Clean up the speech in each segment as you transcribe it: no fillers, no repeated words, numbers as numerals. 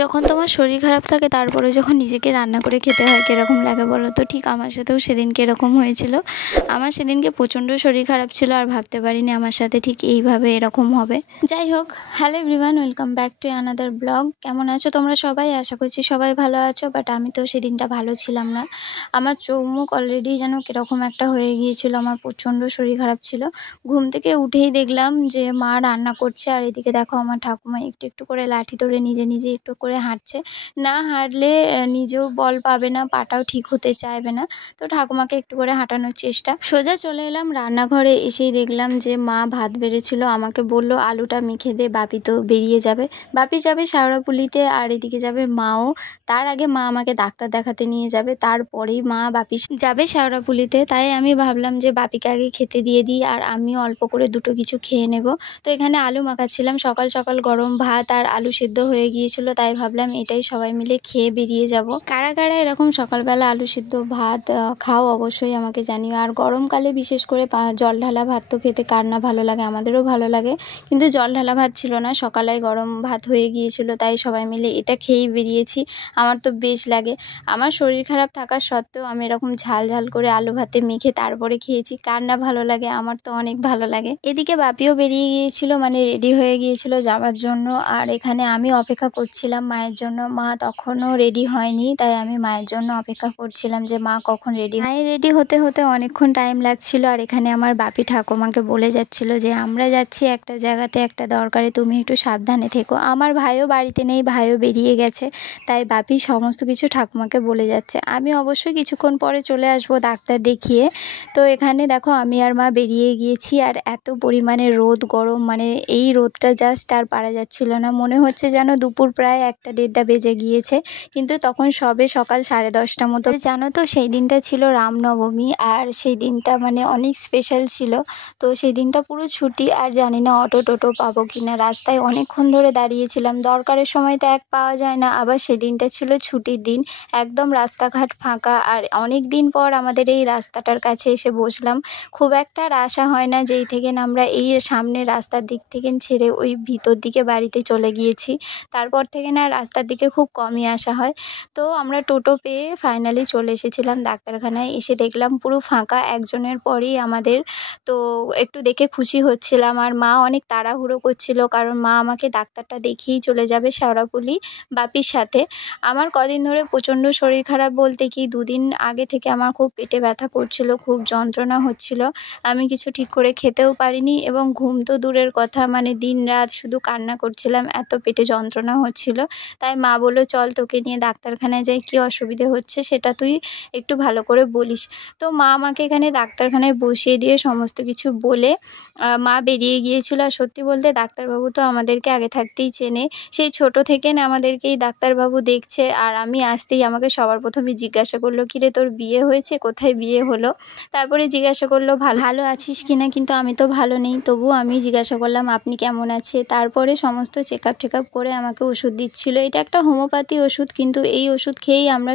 যখন তোমার শরীর খারাপ থাকে তারপরে যখন নিজেকে রান্না করে খেতে হয় কীরকম লাগে বলো তো। ঠিক আমার সাথেও সেদিনকে এরকম হয়েছিল। আমার সেদিনকে প্রচণ্ড শরীর খারাপ ছিল আর ভাবতে পারিনি আমার সাথে ঠিক এইভাবে এরকম হবে। যাই হোক, hello everyone, welcome back to another blog. কেমন আছো তোমরা সবাই? আশা করছি সবাই ভালো আছো, বাট আমি তো সেদিনটা ভালো ছিলাম না। আমার চোখ মুখ অলরেডি যেন কীরকম একটা হয়ে গিয়েছিল, আমার প্রচণ্ড শরীর খারাপ ছিল। ঘুম থেকে উঠেই দেখলাম যে মা রান্না করছে, আর এদিকে দেখো আমার ঠাকুমা একটু একটু করে লাঠি ধরে নিজে নিজে একটু করে হাঁটছে। না হাঁটলে নিজেও বল পাবে না, পাটাও ঠিক হতে চাইবে না, তো ঠাকুমাকে একটু করে হাঁটানোর চেষ্টা। সোজা চলে এলাম রান্নাঘরে, এসেই দেখলাম যে মা ভাত বেড়েছিল। আমাকে বলল আলুটা মেখে দে, বাপি তো বেরিয়ে যাবে, বাপি যাবে শেওড়াফুলিতে আর এদিকে যাবে মাও। তার আগে মা আমাকে ডাক্তার দেখাতে নিয়ে যাবে, তারপরেই মা বাপি যাবে শেওড়াফুলিতে। তাই আমি ভাবলাম যে বাপিকে আগে খেতে দিয়ে দিই আর আমিও অল্প করে দুটো কিছু খেয়ে নেব। তো এখানে আলু মাখাচ্ছিলাম, সকাল সকাল গরম ভাত আর আলু সিদ্ধ হয়ে গিয়েছিল, তাই ভাবলাম এটাই সবাই মিলে খেয়ে বেরিয়ে যাব। কারা কারা এরকম সকালবেলা আলু সিদ্ধ ভাত খাও অবশ্যই আমাকে জানিও। আর গরমকালে বিশেষ করে জল ঢালা ভাত তো খেতে কার না ভালো লাগে, আমাদেরও ভালো লাগে। কিন্তু জল ঢালা ভাত ছিল না, সকালে গরম ভাত হয়ে গিয়েছিল, তাই সবাই মিলে এটা খেয়েই বেরিয়েছি। আমার তো বেশ লাগে, আমার শরীর খারাপ থাকা সত্ত্বেও আমি এরকম ঝাল ঝাল করে আলু ভাতে মেখে তারপরে খেয়েছি। কার না ভালো লাগে, আমার তো অনেক ভালো লাগে। এদিকে বাপিও বেরিয়ে গিয়েছিল, মানে রেডি হয়ে গিয়েছিল যাওয়ার জন্য, আর এখানে আমি অপেক্ষা করছিলাম মায়ের জন্য। মা তখনও রেডি হয়নি, তাই আমি মায়ের জন্য অপেক্ষা করছিলাম যে মা কখন রেডি। মায়ের রেডি হতে হতে অনেকক্ষণ টাইম লাগছিল, আর এখানে আমার বাপি ঠাকুমাকে বলে যাচ্ছিল যে আমরা যাচ্ছি একটা জায়গাতে একটা দরকারে, তুমি একটু সাবধানে থেকো। আমার ভাইও বাড়িতে নেই, ভাইও বেরিয়ে গেছে, তাই বাপি সমস্ত কিছু ঠাকুমাকে বলে যাচ্ছে। আমি অবশ্যই কিছুক্ষণ পরে চলে আসবো ডাক্তার দেখিয়ে। তো এখানে দেখো আমি আর মা বেরিয়ে গিয়েছি, আর এত পরিমাণে রোদ গরম, মানে এই রোদটা জাস্ট আর পারা যাচ্ছিল না। মনে হচ্ছে যেন দুপুর প্রায় 1-1:30 বেজে গিয়েছে, কিন্তু তখন সবে সকাল 10:30 মতো। জানো তো সেই দিনটা ছিল রামনবমী, আর সেই দিনটা মানে অনেক স্পেশাল ছিল। তো সেই দিনটা পুরো ছুটি, আর জানি না অটো টোটো পাবো কিনা। রাস্তায় অনেকক্ষণ ধরে দাঁড়িয়েছিলাম, দরকারের সময় তো পাওয়া যায় না, আবার সেদিনটা ছিল ছুটির দিন, একদম রাস্তাঘাট ফাঁকা। আর অনেক দিন পর আমাদের এই রাস্তাটার কাছে এসে বসলাম। খুব একটা আর আশা হয় না, যেই থেকে আমরা এই সামনে রাস্তার দিক থেকে ছেড়ে ওই ভিতর দিকে বাড়িতে চলে গিয়েছি, তারপর থেকে না রাস্তার দিকে খুব কমই আসা হয়। তো আমরা টোটো পেয়ে ফাইনালি চলে এসেছিলাম ডাক্তারখানায়। এসে দেখলাম পুরো ফাঁকা, একজনের পরেই আমাদের। তো একটু দেখে খুশি হচ্ছিলাম, আর মা অনেক তাড়াহুড়ো করছিল, কারণ মা আমাকে ডাক্তারটা দেখিয়েই চলে যাবে শেওড়াফুলি বাপির সাথে। আমার কদিন ধরে প্রচণ্ড শরীর খারাপ বলতে কি 2 দিন আগে থেকে আমার খুব পেটে ব্যথা করছিল, খুব যন্ত্রণা হচ্ছিল। আমি কিছু ঠিক করে খেতেও পারিনি, এবং ঘুম তো দূরের কথা, মানে দিন রাত শুধু কান্না করছিলাম, এত পেটে যন্ত্রণা হচ্ছিল। তাই মা বলল চল তোকে নিয়ে ডাক্তারখানায় যাই, কী অসুবিধে হচ্ছে সেটা তুই একটু ভালো করে বলিস। তো মা আমাকে এখানে ডাক্তারখানায় বসিয়ে দিয়ে সমস্ত কিছু বলে মা বেরিয়ে গিয়েছিল। আর সত্যি বলতে ডাক্তারবাবু তো আমাদেরকে আগে থাকতেই চেনে, সেই ছোট থেকে না আমাদেরকে এই ডাক্তারবাবু দেখছে। আর আমি আসতেই আমাকে সবার প্রথমে জিজ্ঞাসা করলো কিরে তোর বিয়ে হয়েছে, কোথায় বিয়ে হলো। তারপরে জিজ্ঞাসা করলো ভালো আছিস কিনা, কিন্তু আমি তো ভালো নেই, তবুও আমি জিজ্ঞাসা করলাম আপনি কেমন আছে। তারপরে সমস্ত চেকআপ টেকআপ করে আমাকে ওষুধ দিচ্ছিল। এটা একটা হোমিওপ্যাথি ওষুধ, কিন্তু এই ওষুধ খেয়েই আমরা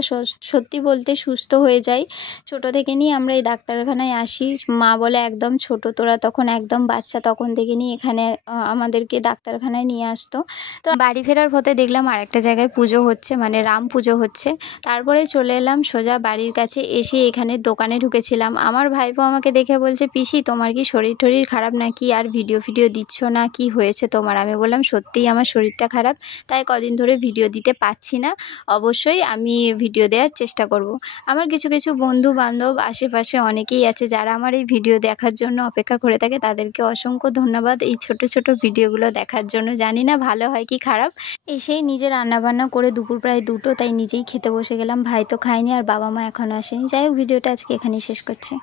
সত্যি বলতে সুস্থ হয়ে যাই। ছোট থেকে নিয়ে আমরা এই ডাক্তারখানায় আসি। মা বলে একদম ছোট, তোরা তখন একদম বাচ্চা, তখন থেকে নিয়ে এখানে আমাদেরকে ডাক্তারখানায় নিয়ে আসতো। তো বাড়ি ফেরার পথে দেখলাম আরেকটা জায়গায় পুজো হচ্ছে, মানে রাম পুজো হচ্ছে। তারপরে চলে এলাম সোজা বাড়ির কাছে। এসে এখানে দোকানে ঢুকেছিলাম। আমার ভাইপো আমাকে দেখে বলছে পিসি তোমার কি শরীর টরীর খারাপ নাকি, আর ভিডিও দিচ্ছ না, কি হয়েছে তোমার? আমি বললাম সত্যিই আমার শরীরটা খারাপ, তাই কদিন ধরে ভিডিও দিতে পারছি না। অবশ্যই আমি ভিডিও দেওয়ার চেষ্টা করব। আমার কিছু কিছু বন্ধু বান্ধব আশেপাশে অনেকেই আছে যারা আমার এই ভিডিও দেখার জন্য অপেক্ষা করে থাকে, তাদেরকে অসংখ্য ধন্যবাদ এই ছোট ছোট ভিডিওগুলো দেখার জন্য। জানি না ভালো হয় কি খারাপ। এসেই নিজে রান্নাবান্না করে দুপুর প্রায় 2টো, তাই নিজেই খেতে বসে গেলাম। ভাই তো খায়নি, আর বাবা মা এখনও আসেনি। যাই হোক, ভিডিওটা আজকে এখানেই শেষ করছি।